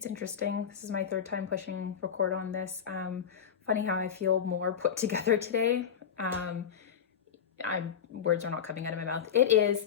It's interesting. This is my third time pushing record on this. Funny how I feel more put together today. Words are not coming out of my mouth. It is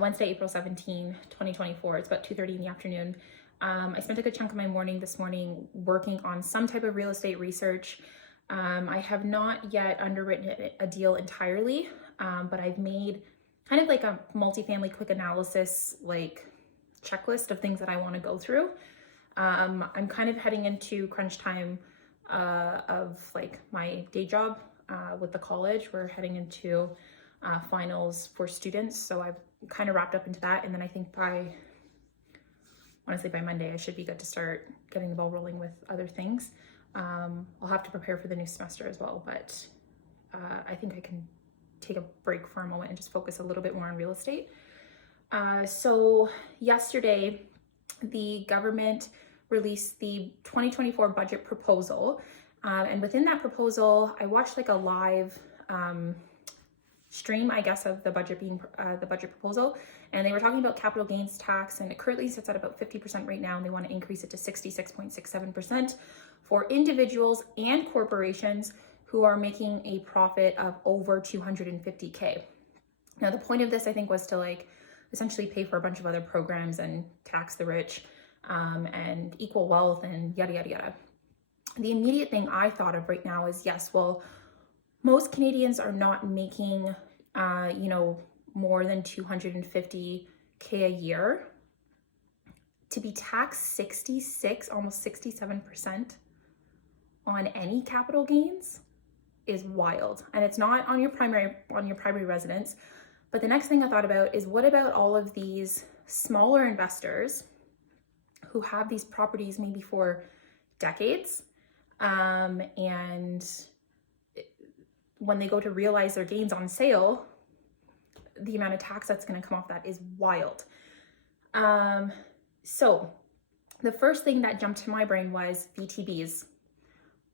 Wednesday, April 17, 2024. It's about 2:30 in the afternoon. I spent a good chunk of my morning this morning working on some type of real estate research. I have not yet underwritten a deal entirely, but I've made kind of like a multifamily quick analysis, like checklist of things that I want to go through. I'm kind of heading into crunch time of like my day job with the college. We're heading into finals for students, so I've kind of wrapped up into that, and then I think honestly by Monday I should be good to start getting the ball rolling with other things. I'll have to prepare for the new semester as well, but I think I can take a break for a moment and just focus a little bit more on real estate. So yesterday, the government released the 2024 budget proposal. And within that proposal, I watched like a live stream, I guess, of the budget being the budget proposal. And they were talking about capital gains tax, and it currently sits at about 50% right now, and they want to increase it to 66.67% for individuals and corporations who are making a profit of over 250K. Now, the point of this, I think, was to like essentially pay for a bunch of other programs and tax the rich and equal wealth and yada, yada, yada. The immediate thing I thought of right now is, yes, well, most Canadians are not making, more than 250K a year. To be taxed 66, almost 67% on any capital gains is wild. And it's not on your primary residence. But the next thing I thought about is, what about all of these smaller investors who have these properties maybe for decades, and when they go to realize their gains on sale, the amount of tax that's going to come off that is wild. So the first thing that jumped to my brain was VTBs.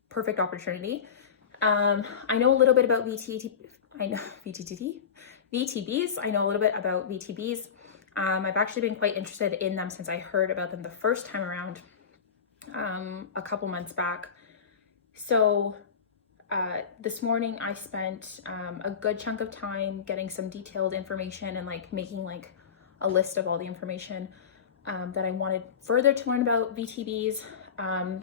Perfect opportunity. I know a little bit about VTBs. I know a little bit about VTBs. I've actually been quite interested in them since I heard about them the first time around a couple months back. So this morning I spent a good chunk of time getting some detailed information and like making like a list of all the information that I wanted further to learn about VTBs.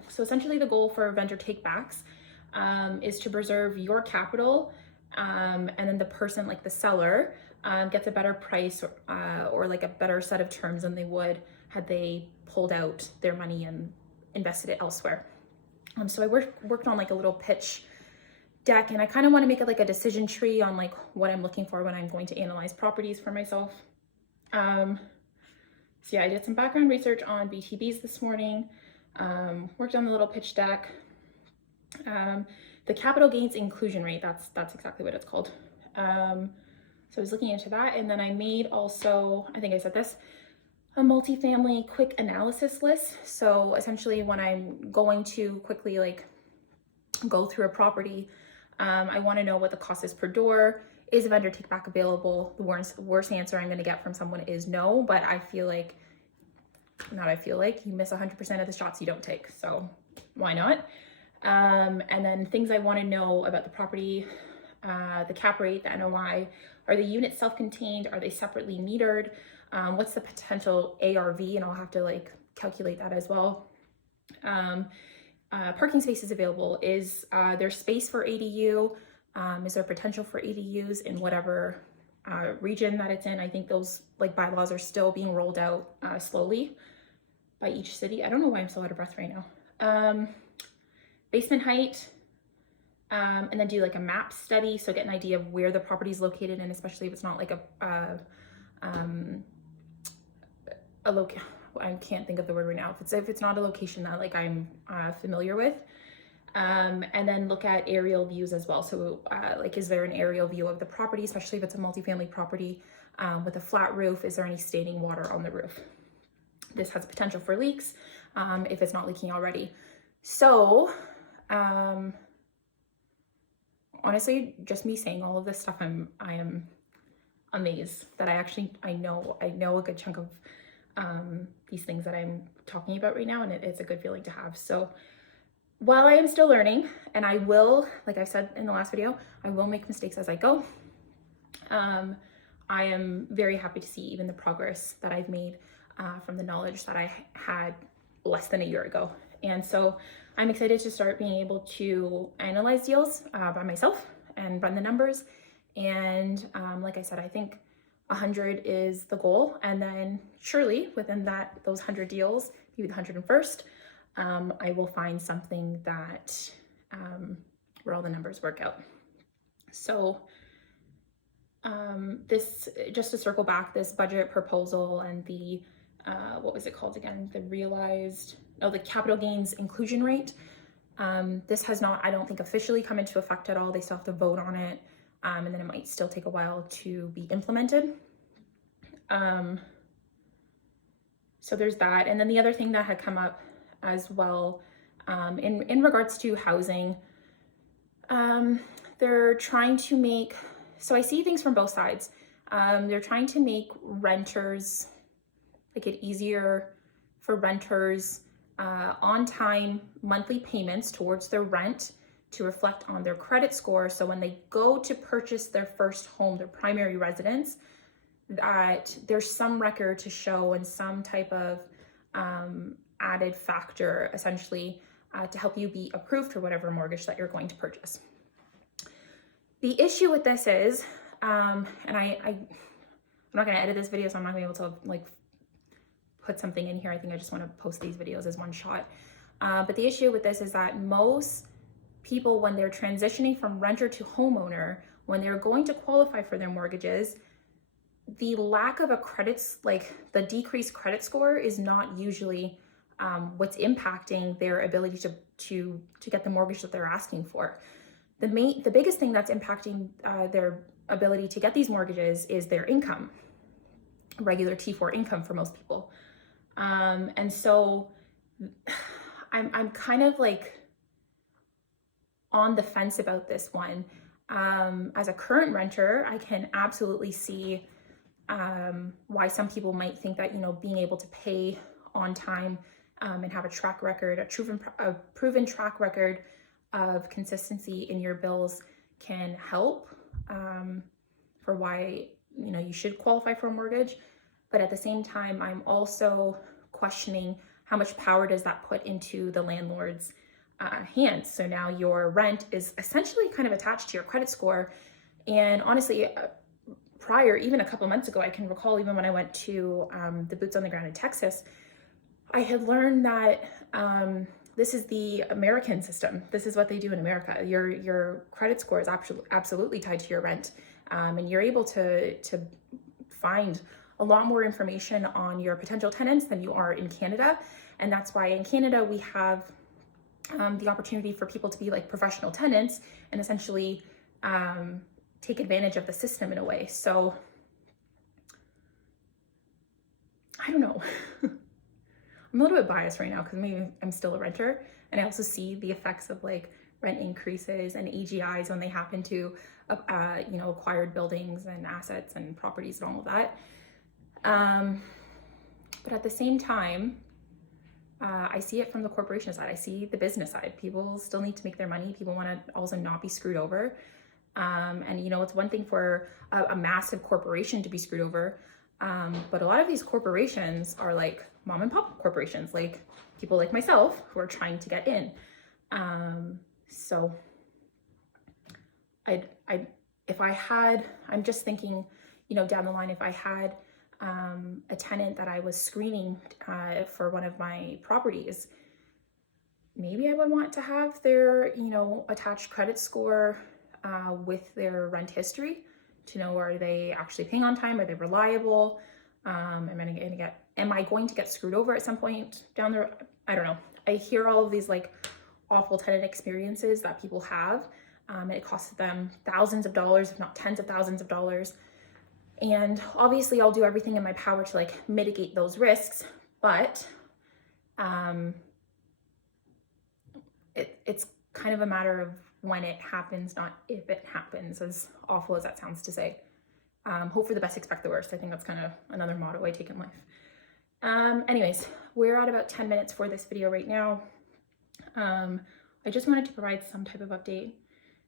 So essentially the goal for vendor takebacks is to preserve your capital, and then the person, like the seller, gets a better price or like a better set of terms than they would had they pulled out their money and invested it elsewhere. So I worked on like a little pitch deck, and I kind of want to make it like a decision tree on like what I'm looking for when I'm going to analyze properties for myself. So yeah, I did some background research on VTBs this morning, worked on the little pitch deck. The capital gains inclusion rate, that's exactly what it's called. So I was looking into that, and then I made also, I think I said this, a multifamily quick analysis list. So essentially when I'm going to quickly like go through a property, I want to know what the cost is per door. Is a vendor take back available? The worst answer I'm going to get from someone is no, but you miss 100% of the shots you don't take. So why not? And then things I want to know about the property, the cap rate, the NOI. Are the units self-contained? Are they separately metered? What's the potential ARV? And I'll have to like calculate that as well. Parking spaces available. Is there space for ADU? Is there potential for ADUs in whatever region that it's in? I think those like bylaws are still being rolled out slowly by each city. I don't know why I'm so out of breath right now. Basement height, and then do like a map study, so get an idea of where the property is located, and especially if it's not like I can't think of the word right now. If it's not a location that like I'm familiar with, and then look at aerial views as well. So like, is there an aerial view of the property, especially if it's a multifamily property with a flat roof? Is there any standing water on the roof? This has potential for leaks if it's not leaking already. So honestly, just me saying all of this stuff, I am amazed that I know a good chunk of these things that I'm talking about right now, and it's a good feeling to have. So while I am still learning, and I will, like I said in the last video, I will make mistakes as I go. I am very happy to see even the progress that I've made from the knowledge that I had less than a year ago. And so I'm excited to start being able to analyze deals by myself and run the numbers. And like I said, I think 100 is the goal. And then surely within those 100 deals, maybe the 101st, I will find something that where all the numbers work out. So this, just to circle back, this budget proposal and the what was it called again? The capital gains inclusion rate. This has not, I don't think, officially come into effect at all. They still have to vote on it, and then it might still take a while to be implemented. So there's that. And then the other thing that had come up as well, in regards to housing, they're trying to make, so I see things from both sides. They're trying to make renters, make it easier for renters on-time monthly payments towards their rent to reflect on their credit score. So when they go to purchase their first home, their primary residence, that there's some record to show and some type of added factor, essentially, to help you be approved for whatever mortgage that you're going to purchase. The issue with this is, and I'm not going to edit this video, so I'm not going to be able to like put something in here. I think I just want to post these videos as one shot. But the issue with this is that most people, when they're transitioning from renter to homeowner, when they're going to qualify for their mortgages, the lack of a credits, like the decreased credit score, is not usually what's impacting their ability to get the mortgage that they're asking for. The biggest thing that's impacting their ability to get these mortgages is their income, regular T4 income for most people. And so I'm kind of like on the fence about this one. As a current renter, I can absolutely see why some people might think that, you know, being able to pay on time and have a track record, a proven track record of consistency in your bills can help for why, you know, you should qualify for a mortgage. But at the same time, I'm also questioning how much power does that put into the landlord's hands. So now your rent is essentially kind of attached to your credit score. And honestly, prior, even a couple months ago, I can recall even when I went to the Boots on the Ground in Texas, I had learned that this is the American system. This is what they do in America. Your credit score is absolutely tied to your rent, and you're able to find a lot more information on your potential tenants than you are in Canada. And that's why in Canada we have the opportunity for people to be like professional tenants and essentially take advantage of the system in a way. So I don't know. I'm a little bit biased right now because maybe I'm still a renter, and I also see the effects of like rent increases and AGIs when they happen to you know, acquired buildings and assets and properties and all of that. But at the same time, I see it from the corporation side. I see the business side. People still need to make their money. People want to also not be screwed over. And you know, it's one thing for a massive corporation to be screwed over. But a lot of these corporations are like mom and pop corporations, like people like myself who are trying to get in. So if I had, I'm just thinking, you know, down the line, if I had a tenant that I was screening for one of my properties, maybe I would want to have their, you know, attached credit score with their rent history to know, are they actually paying on time? Are they reliable? Am I going to get screwed over at some point down the road? I don't know. I hear all of these like awful tenant experiences that people have. It costs them thousands of dollars, if not tens of thousands of dollars. And obviously I'll do everything in my power to like mitigate those risks, but it's kind of a matter of when it happens, not if it happens, as awful as that sounds to say. Hope for the best, expect the worst. I think that's kind of another motto I take in life. Anyways, we're at about 10 minutes for this video right now. I just wanted to provide some type of update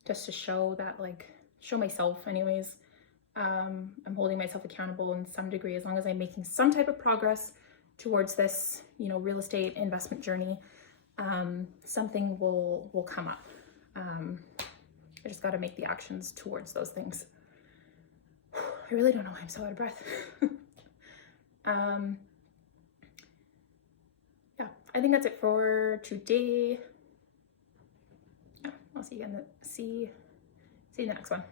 just to show that, like, show myself anyways. I'm holding myself accountable in some degree, as long as I'm making some type of progress towards this, real estate investment journey. Something will come up. I just got to make the actions towards those things. I really don't know why I'm so out of breath. Yeah, I think that's it for today. Yeah, I'll see you in the next one.